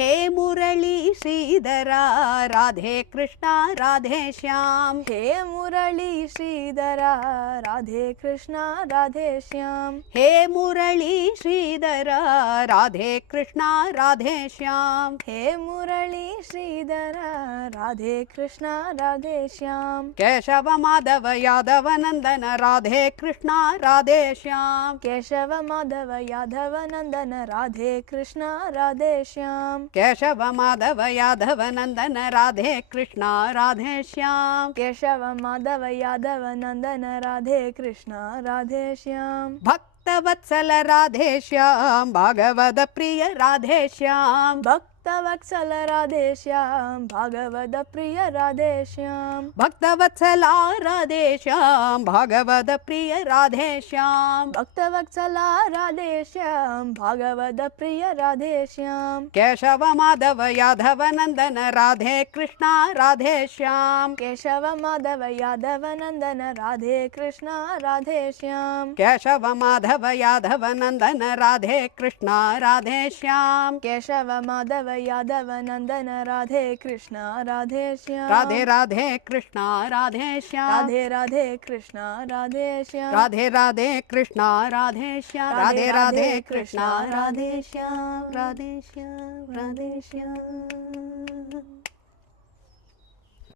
हे मुरली श्रीधरा राधे कृष्णा राधे श्याम। हे मुरली श्रीधरा राधे कृष्णा राधे श्याम। हे मुरली श्रीधरा राधे कृष्णा राधे श्याम। हे मुरली श्रीधरा राधे कृष्णा राधे श्याम। केशव माधव यादव नंदन राधे कृष्णा राधे श्याम। केशव माधव यादव नंदन राधे कृष्णा राधे श्याम। केशव माधव यादव नंदन राधे कृष्णा राधे श्याम। केशव माधव यादव नंदन राधे कृष्णा राधे श्याम। भक्तवत्सल राधे श्याम भागवत प्रिय राधे श्याम। भक्तवत्सल राधे श्याम भागवत प्रिय राधे श्याम। भक्तवत्सला राधे श्याम भागवत प्रिय राधे श्याम। भक्तवत्सला राधे श्याम भागवत प्रिय राधे श्याम। केशव माधव यादव नंदन राधे कृष्णा राधे श्याम। केशव माधव यादव नंदन राधे कृष्णा राधे श्याम। केशव माधव यादव नंदन राधे कृष्णा राधे श्याम। केशव माधव यादव नंदन राधे कृष्णा राधे श्याम। राधे राधे कृष्णा राधे श्याम। राधे राधे कृष्णा राधे श्याम। राधे राधे कृष्णा राधे श्याम। राधे राधे कृष्णा राधे श्याम। राधे श्याम राधे श्याम।